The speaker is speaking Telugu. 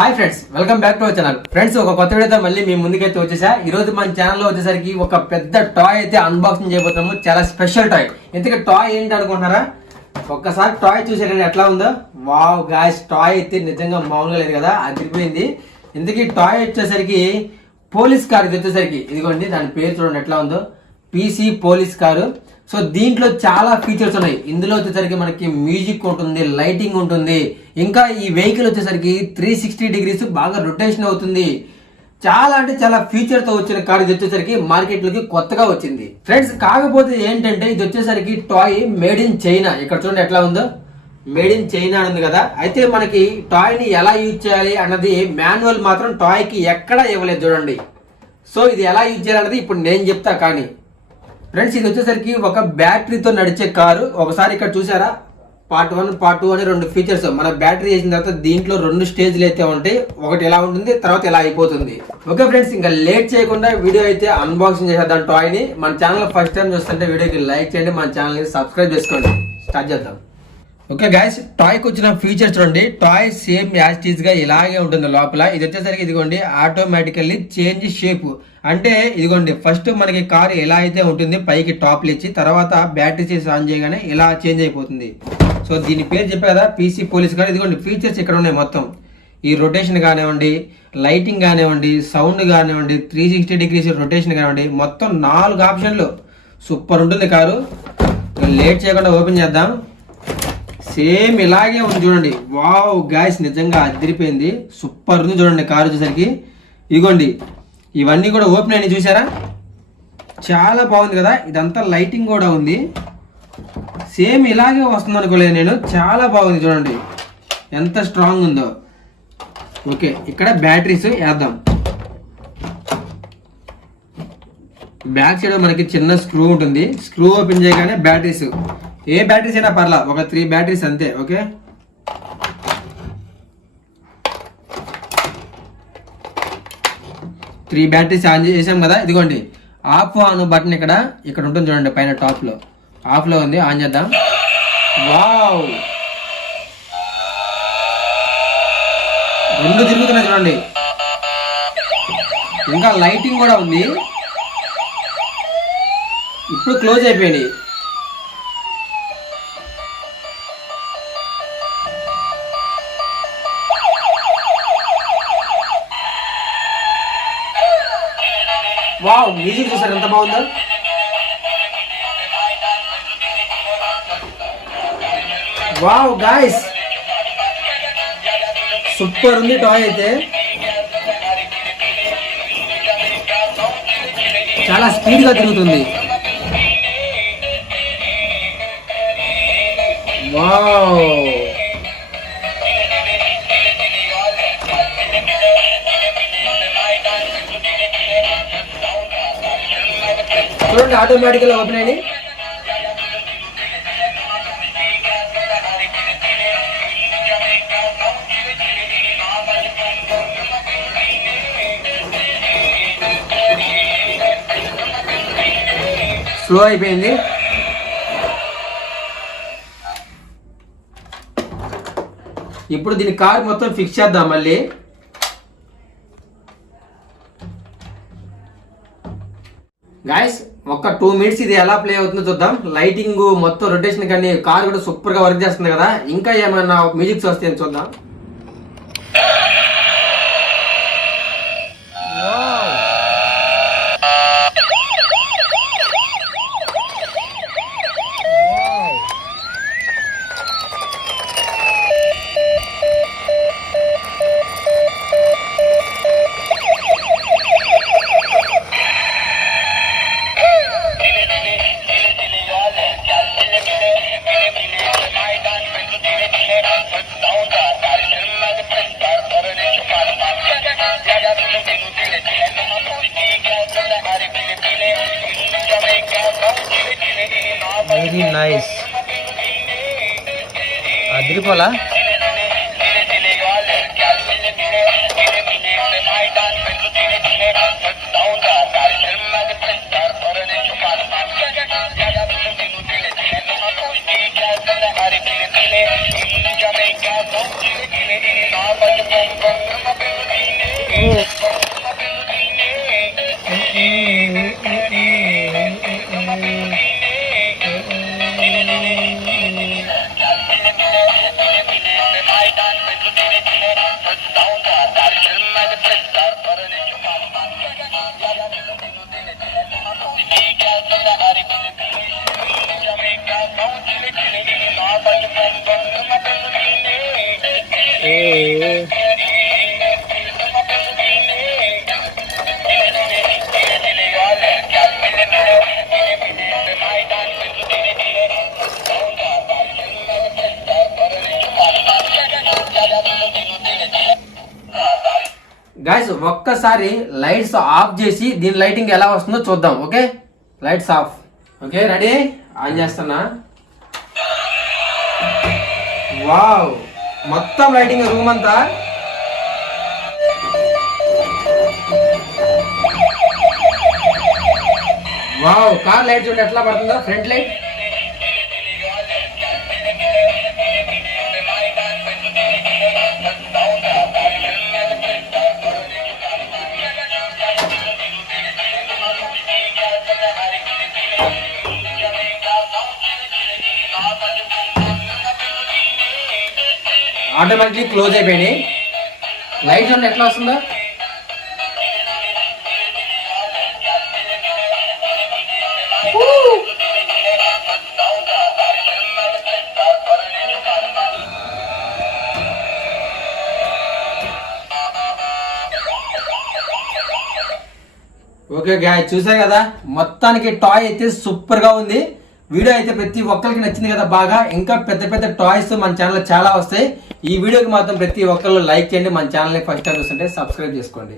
Hi friends, welcome back to our channel. Friends, ఒక కొత్త వీడియోతో మళ్ళీ మీ ముందుకైతే వచ్చేసా. ఈ రోజు మన ఛానల్లో వచ్చేసరికి ఒక పెద్ద టాయ్ అయితే అన్బాక్సింగ్ చేయబోతున్నాము. చాలా స్పెషల్ టాయ్. ఇంతకీ టాయ్ ఏంటి అనుకుంటున్నారా? ఒక్కసారి టాయ్ చూసారండి ఎట్లా ఉందో. వావ్ గాయ్స్, టాయ్ అయితే నిజంగా మామూలుగా లేదు కదా, అదిరిపోయింది. ఇంతకీ టాయ్ వచ్చేసరికి పోలీస్ కార్. ఇది వచ్చేసరికి ఇదిగోండి, దాని పేరు చూడండి ఎట్లా ఉందో, పీసీ పోలీస్ కారు. సో దీంట్లో చాలా ఫీచర్స్ ఉన్నాయి. ఇందులో వచ్చేసరికి మనకి మ్యూజిక్ ఉంటుంది, లైటింగ్ ఉంటుంది, ఇంకా ఈ వెహికల్ వచ్చేసరికి 360 డిగ్రీస్ బాగా రొటేషన్ అవుతుంది. చాలా అంటే చాలా ఫీచర్ తో వచ్చిన కార్. ఇది వచ్చేసరికి మార్కెట్ లోకి కొత్తగా వచ్చింది ఫ్రెండ్స్. కాకపోతే ఏంటంటే ఇది వచ్చేసరికి టాయ్ మేడ్ ఇన్ చైనా. ఇక్కడ చూడండి ఎట్లా ఉందో, మేడ్ ఇన్ చైనా ఉంది కదా. అయితే మనకి టాయ్ ని ఎలా యూజ్ చేయాలి అన్నది మాన్యువల్ మాత్రం టాయ్ కి ఎక్కడా ఇవ్వలేదు చూడండి. సో ఇది ఎలా యూజ్ చేయాలన్నది ఇప్పుడు నేను చెప్తా. కానీ ఫ్రెండ్స్, ఇది వచ్చేసరికి ఒక బ్యాటరీతో నడిచే కారు. ఒకసారి ఇక్కడ చూసారా, పార్ట్ 1 పార్ట్ 2 అని 2 ఫీచర్స్. మన బ్యాటరీ చేసిన తర్వాత దీంట్లో 2 స్టేజ్లు అయితే ఉంటాయి. ఒకటి ఎలా ఉంటుంది, తర్వాత ఎలా అయిపోతుంది. ఓకే ఫ్రెండ్స్, ఇంకా లేట్ చేయకుండా వీడియో అయితే అన్బాక్సింగ్ చేసేద్దాం టాయ్ ని. మన ఛానల్ ఫస్ట్ టైం చూస్తుంటే వీడియోకి లైక్ చేయండి, మన ఛానల్ ని సబ్స్క్రైబ్ చేసుకోండి. స్టార్ట్ చేద్దాం. ఓకే గైస్, టాయ్ కి వచ్చిన ఫీచర్స్ చూడండి. టాయ్ సేమ్ యాజ్ గా ఇలాగే ఉంటుంది లోపల. ఇది వచ్చేసరికి ఇదిగోండి ఆటోమేటికల్లీ చేంజ్ షేప్. అంటే ఇదిగోండి, ఫస్ట్ మనకి కార్ ఎలా అయితే ఉంటుంది పైకి టాప్లు ఇచ్చి, తర్వాత బ్యాటరీ చేసి ఆన్ చేయగానే ఇలా చేంజ్ అయిపోతుంది. సో దీని పేరు చెప్పా కదా, పీసీ పోలీస్ కార్. ఇదిగోండి ఫీచర్స్ ఇక్కడ ఉన్నాయి మొత్తం. ఈ రొటేషన్ కానివ్వండి, లైటింగ్ కానివ్వండి, సౌండ్ కానివ్వండి, 360 డిగ్రీస్ రొటేషన్ కానివ్వండి, మొత్తం 4 ఆప్షన్లు. సూపర్ ఉంటుంది కారు. లేట్ చేయకుండా ఓపెన్ చేద్దాం. సేమ్ ఇలాగే ఉంది చూడండి. వావ్ గాయ్స్, నిజంగా అదిరిపోయింది. సూపర్ ఉంది చూడండి కారు వచ్చేసరికి. ఇదిగోండి, ఇవన్నీ కూడా ఓపెన్ అయినాయి చూసారా, చాలా బాగుంది కదా. ఇదంతా లైటింగ్ కూడా ఉంది. సేమ్ ఇలాగే వస్తుంది అనుకోలేదు నేను. చాలా బాగుంది చూడండి, ఎంత స్ట్రాంగ్ ఉందో. ఓకే, ఇక్కడ బ్యాటరీస్ వేద్దాం. బ్యాక్ సైడ్ మనకి చిన్న స్క్రూ ఉంటుంది. స్క్రూ ఓపెన్ చేయగానే బ్యాటరీస్, ఏ బ్యాటరీస్ అయినా పర్లా, ఒక 3 బ్యాటరీస్ అంతే. ఓకే, త్రీ బ్యాటరీస్ ఆన్ చేసాం కదా. ఇదిగోండి ఆఫ్ ఆన్ బటన్ ఇక్కడ ఉంటుంది చూడండి, పైన టాప్ లో ఆఫ్ లో ఉంది. ఆన్ చేద్దాం. వావ్, 2 తిరుగుతున్నాయి చూడండి. ఇంకా లైటింగ్ కూడా ఉంది. ఇప్పుడు క్లోజ్ అయిపోయింది. వావ్, మ్యూజిక్ చూసారు ఎంత బాగుందో. వావ్ గాయ్స్, సూపర్ ఉంది టాయ్ అయితే. చాలా స్పీడ్ గా తిరుగుతుంది. వావ్, చూడండి ఆటోమేటిక్గా ఓపెన్ అయ్యి. స్లో అయిపోయింది. ఇప్పుడు దీని కార్ మొత్తం ఫిక్స్ చేద్దాం మళ్ళీ. గాయస్, ఒక 2 మినిట్స్ ఇది ఎలా ప్లే అవుతుందో చూద్దాం. లైటింగ్ మొత్తం రొటేషన్ కానీ కార్ కూడా సూపర్ గా వర్క్ చేస్తుంది కదా. ఇంకా ఏమైనా మ్యూజిక్స్ వస్తాయని చూద్దాం. వెరీ నైస్, అదిరిపోలా. గాయస్ ఒక్కసారి లైట్స్ ఆఫ్ చేసి దీని లైటింగ్ ఎలా వస్తుందో చూద్దాం. Okay, lights off. Okay, ready, on చేస్తున్నా. వావ్, మొత్తం లైటింగ్ రూమ్ అంతా. వావ్, కార్ లైట్ చూడండి ఎట్లా పడుతుందో, ఫ్రంట్ లైట్. ఆటోమేటిక్లీ క్లోజ్ అయిపోయినాయి. లైట్ చూడండి ఎట్లా వస్తుందో. ఓకే గాయ్, చూసా కదా, మొత్తానికి టాయ్ అయితే సూపర్ గా ఉంది. వీడియో అయితే ప్రతి ఒక్కరికి నచ్చింది కదా బాగా. ఇంకా పెద్ద పెద్ద టాయ్స్ మన ఛానల్ చాలా వస్తాయి. ఈ వీడియోకి మాత్రం ప్రతి ఒక్కరు లైక్ చేయండి. మన ఛానల్ని ఫస్ట్ టైం చూస్తుంటే సబ్స్క్రైబ్ చేసుకోండి.